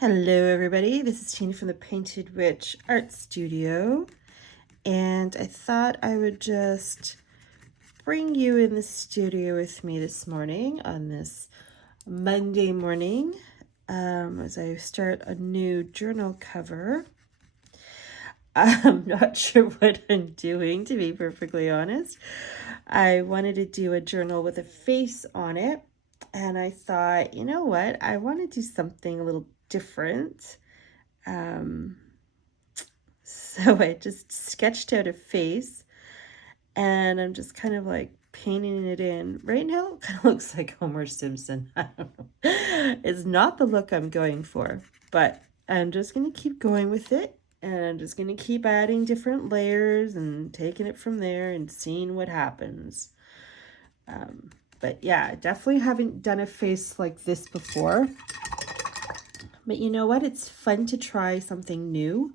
Hello everybody, this is Tina from the Painted Witch Art Studio, and I thought I would just bring you in the studio with me this morning on this Monday morning as I start a new journal cover. I'm not sure what I'm doing, to be perfectly honest. I wanted to do a journal with a face on it, and I thought, you know what, I want to do something a little different. So I just sketched out a face and I'm just kind of like painting it in. Right now, it kind of looks like Homer Simpson. I don't know. It's not the look I'm going for, but I'm just going to keep going with it. And I'm just going to keep adding different layers and taking it from there and seeing what happens. But yeah, definitely haven't done a face like this before. But you know what? It's fun to try something new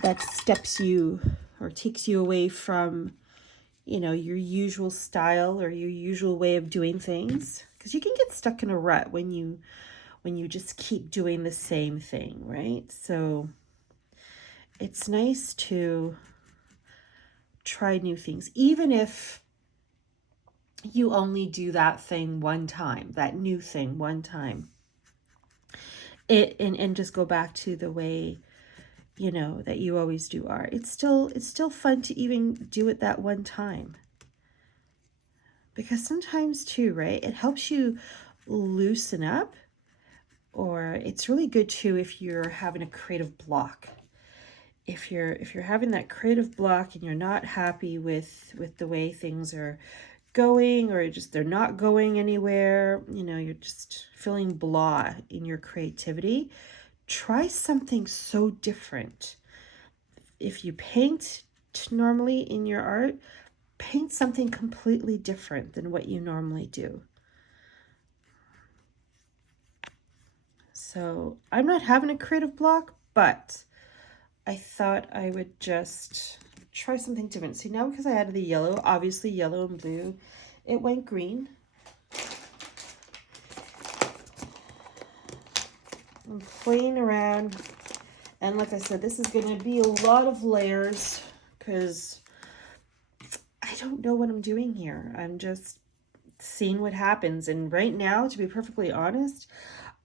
that steps you or takes you away from, your usual style or your usual way of doing things. Because you can get stuck in a rut when you just keep doing the same thing, right? So it's nice to try new things, even if you only do that thing one time, that new thing one time. And just go back to the way that you always do art. It's still fun to even do it that one time. Because sometimes too, right, it helps you loosen up, or it's really good too if you're having a creative block. If you're having that creative block and you're not happy with the way things are going, or just they're not going anywhere, you're just feeling blah in your creativity, try something so different. If you paint normally in your art, paint something completely different than what you normally do. So I'm not having a creative block, but I thought I would just try something different. See, now because I added the yellow, obviously yellow and blue, it went green. I'm playing around, and like I said, this is going to be a lot of layers because I don't know what I'm doing here. I'm just seeing what happens, and right now, to be perfectly honest,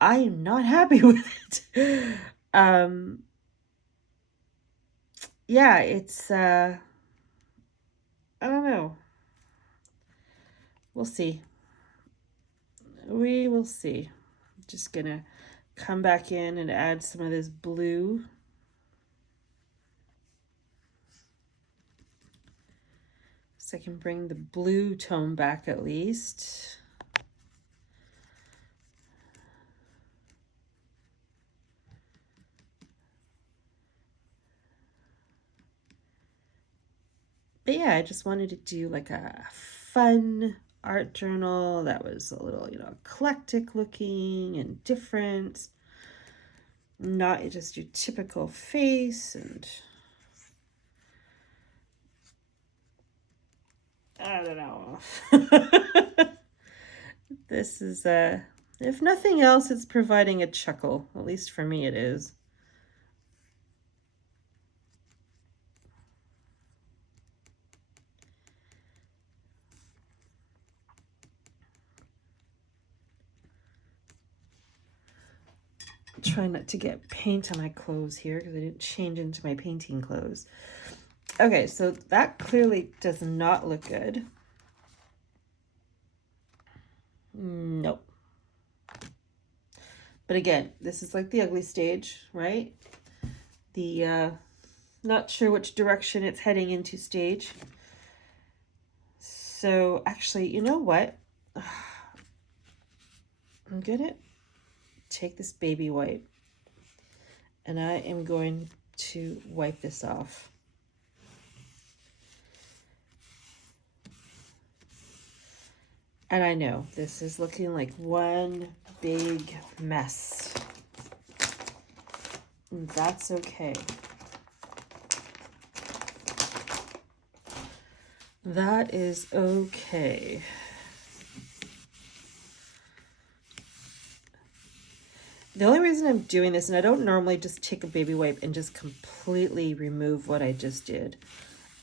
I am not happy with it. Yeah, it's I don't know. We'll see. We will see. I'm just gonna come back in and add some of this blue. So I can bring the blue tone back at least. But yeah, I just wanted to do like a fun art journal that was a little, eclectic looking and different. Not just your typical face, and I don't know. This is if nothing else, it's providing a chuckle. At least for me it is. Try not to get paint on my clothes here because I didn't change into my painting clothes. Okay, so that clearly does not look good. Nope. But again, this is like the ugly stage, right? The not sure which direction it's heading into stage. So actually, you know what? I'm gonna take this baby wipe and I am going to wipe this off. And I know this is looking like one big mess. And that's okay. That is okay. The only reason I'm doing this, and I don't normally just take a baby wipe and just completely remove what I just did,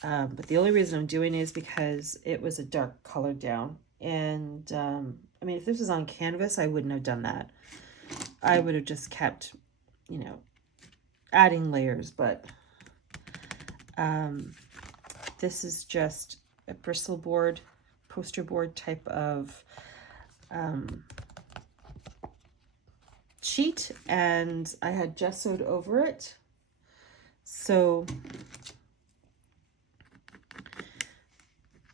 but the only reason I'm doing it is because it was a dark color down. And I mean, if this was on canvas, I wouldn't have done that. I would have just kept, you know, adding layers, but this is just a bristle board, poster board type of sheet, and I had gessoed over it. So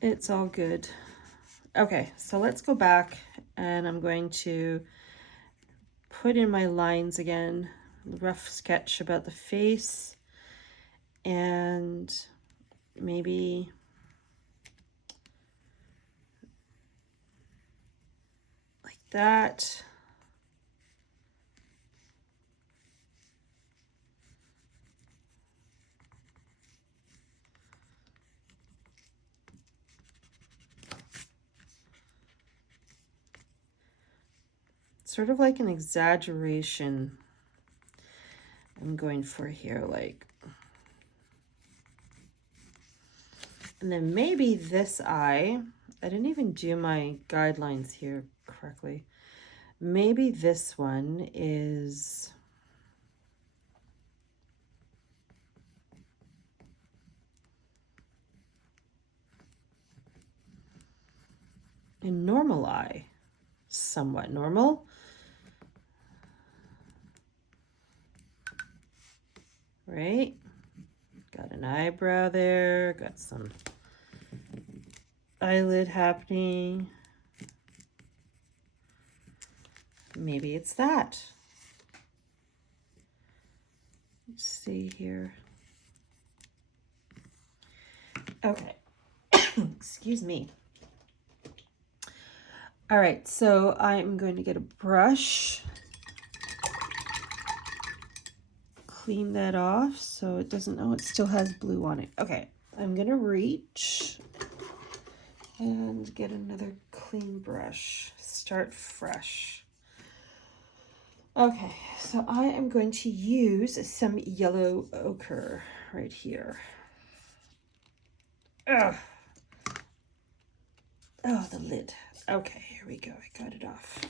it's all good. Okay, so let's go back, and I'm going to put in my lines again, rough sketch about the face, and maybe like that. Sort of like an exaggeration I'm going for here, like, and then maybe this eye, I didn't even do my guidelines here correctly. Maybe this one is a normal eye, somewhat normal. Right? Got an eyebrow there, got some eyelid happening. Maybe it's that. Let's see here. Okay. Excuse me. All right, so I'm going to get a brush, clean that off so it doesn't, oh, it still has blue on it. Okay, I'm gonna reach and get another clean brush, start fresh. Okay, so I am going to use some yellow ochre right here. Ugh. Oh, the lid. Okay, here we go. I got it off.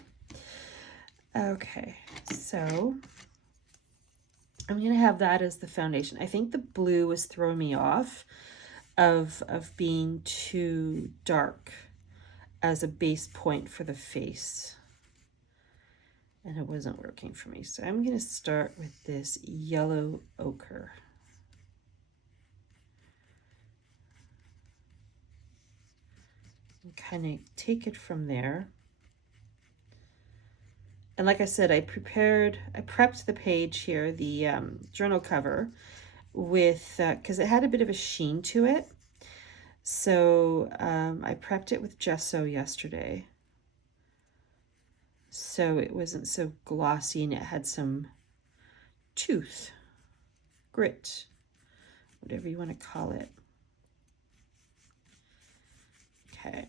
Okay, so I'm gonna have that as the foundation. I think the blue was throwing me off of being too dark as a base point for the face, and it wasn't working for me. So I'm gonna start with this yellow ochre. And kind of take it from there. And like I said, I prepped the page here, the journal cover, with, because it had a bit of a sheen to it. So I prepped it with gesso yesterday. So it wasn't so glossy, and it had some tooth, grit, whatever you want to call it. Okay.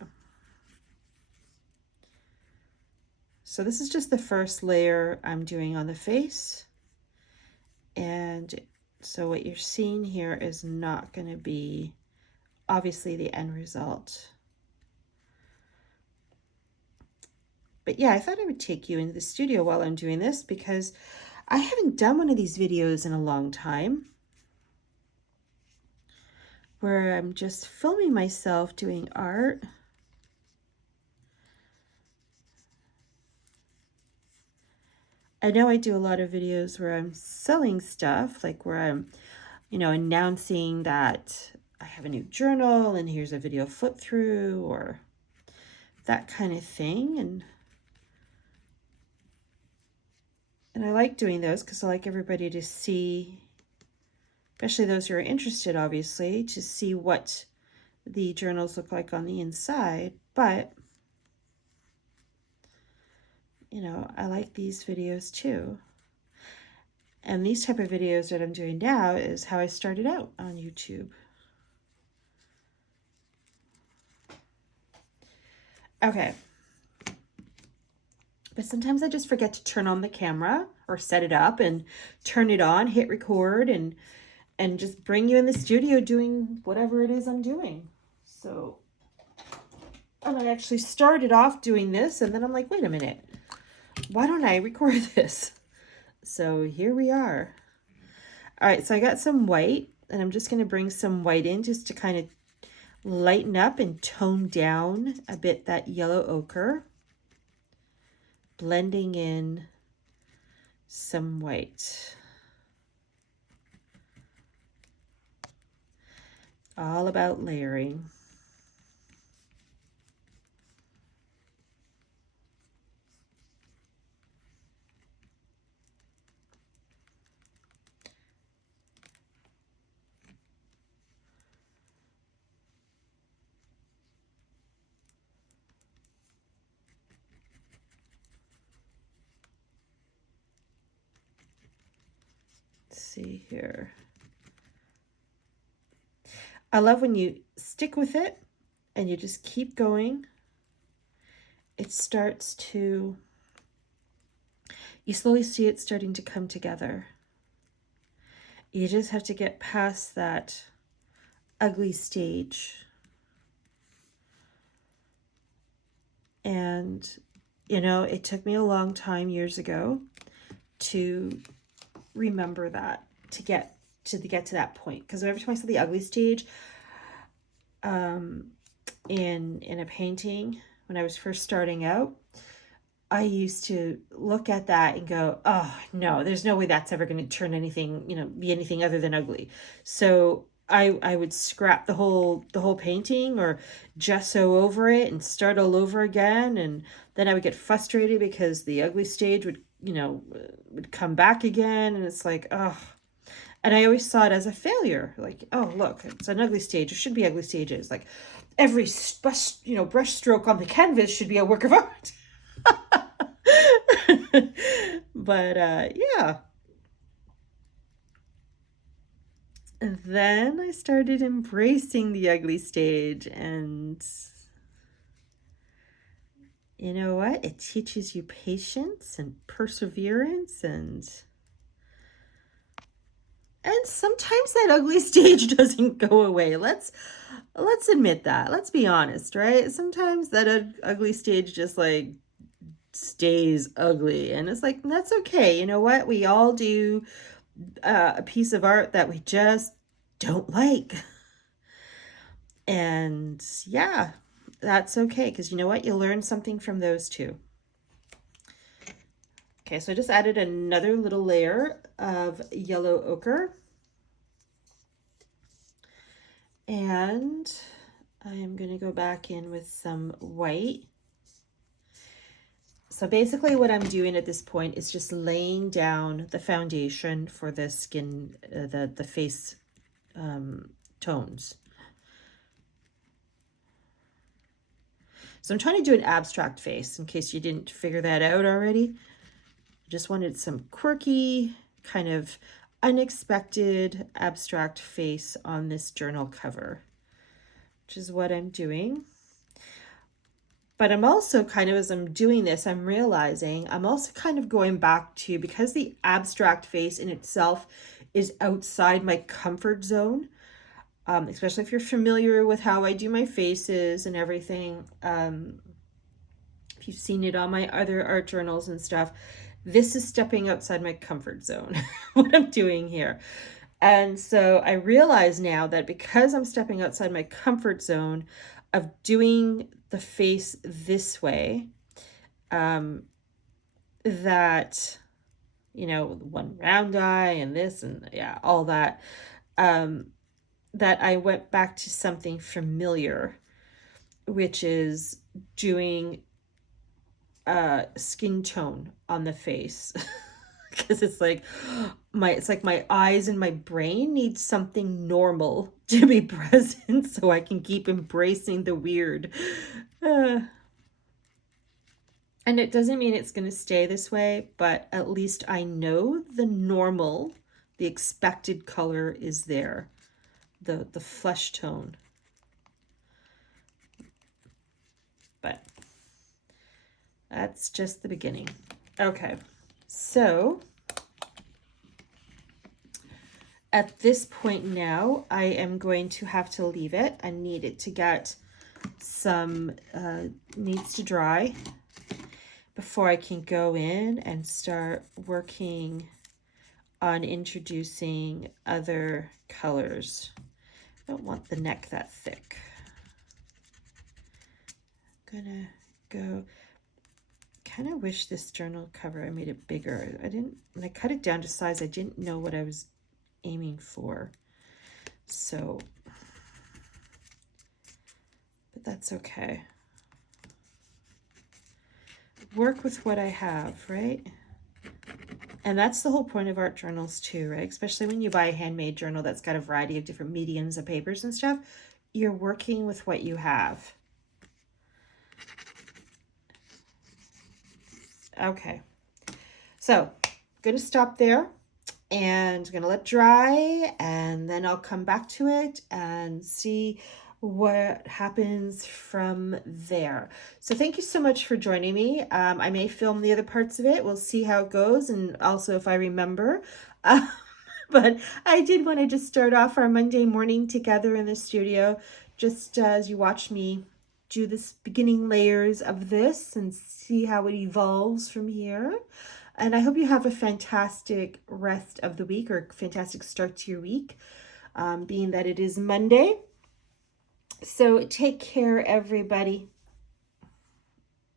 So this is just the first layer I'm doing on the face. And so what you're seeing here is not going to be obviously the end result. But yeah, I thought I would take you into the studio while I'm doing this, because I haven't done one of these videos in a long time, where I'm just filming myself doing art. I know I do a lot of videos where I'm selling stuff, like where I'm, you know, announcing that I have a new journal and here's a video flip through, or that kind of thing. And I like doing those because I like everybody to see, especially those who are interested, obviously, to see what the journals look like on the inside. But you know, I like these videos too. And these type of videos that I'm doing now is how I started out on YouTube. Okay. But sometimes I just forget to turn on the camera or set it up and turn it on, hit record, and just bring you in the studio doing whatever it is I'm doing. So, and I actually started off doing this, and then I'm like, wait a minute, why don't I record this? So here we are. All right, so I got some white, and I'm just going to bring some white in just to kind of lighten up and tone down a bit that yellow ochre, blending in some white. All about layering. Let's see here. I love when you stick with it and you just keep going. It starts to, you slowly see it starting to come together. You just have to get past that ugly stage. And, you know, it took me a long time years ago to remember that, to get to that point. Because every time I saw the ugly stage in a painting when I was first starting out, I used to look at that and go, oh no, there's no way that's ever going to turn anything, you know, be anything other than ugly. So I would scrap the whole painting or gesso over it and start all over again. And then I would get frustrated because the ugly stage would, you know, would come back again. And it's like, oh, and I always saw it as a failure. Like, oh, look, it's an ugly stage. There should be ugly stages. Like every brush stroke on the canvas should be a work of art. But yeah. And then I started embracing the ugly stage, and you know what? It teaches you patience and perseverance, and sometimes that ugly stage doesn't go away. Let's admit that. Let's be honest, right? Sometimes that ugly stage just like stays ugly, and it's like, that's okay. You know what? We all do a piece of art that we just don't like. And yeah, that's okay, because you know what? You'll learn something from those too. Okay, so I just added another little layer of yellow ochre. And I am going to go back in with some white. So basically what I'm doing at this point is just laying down the foundation for the skin, the face tones. So I'm trying to do an abstract face in case you didn't figure that out already. I just wanted some quirky, kind of unexpected abstract face on this journal cover, which is what I'm doing. But I'm also kind of, as I'm doing this, I'm realizing I'm also kind of going back to, because the abstract face in itself is outside my comfort zone, especially if you're familiar with how I do my faces and everything. If you've seen it on my other art journals and stuff, this is stepping outside my comfort zone, what I'm doing here. And so I realize now that because I'm stepping outside my comfort zone of doing the face this way, that, you know, one round eye and this and yeah, all that, that I went back to something familiar, which is doing skin tone on the face. Because it's like my eyes and my brain need something normal to be present so I can keep embracing the weird. And it doesn't mean it's going to stay this way, but at least I know the normal, the expected color is there, the flesh tone. But that's just the beginning. Okay, so at this point now, I am going to have to leave it. I need it to get some, needs to dry before I can go in and start working on introducing other colors. I don't want the neck that thick. I'm gonna go, kind of wish this journal cover, I made it bigger. When I cut it down to size, I didn't know what I was aiming for. So, but that's okay. Work with what I have, right? And that's the whole point of art journals too, right? Especially when you buy a handmade journal that's got a variety of different mediums of papers and stuff, you're working with what you have. Okay, so I'm gonna stop there and I'm gonna let dry, and then I'll come back to it and see what happens from there. So thank you so much for joining me. I may film the other parts of it. We'll see how it goes, and also if I remember. But I did want to just start off our Monday morning together in the studio, just as you watch me do this beginning layers of this and see how it evolves from here. And I hope you have a fantastic rest of the week, or fantastic start to your week, being that it is Monday. So take care, everybody.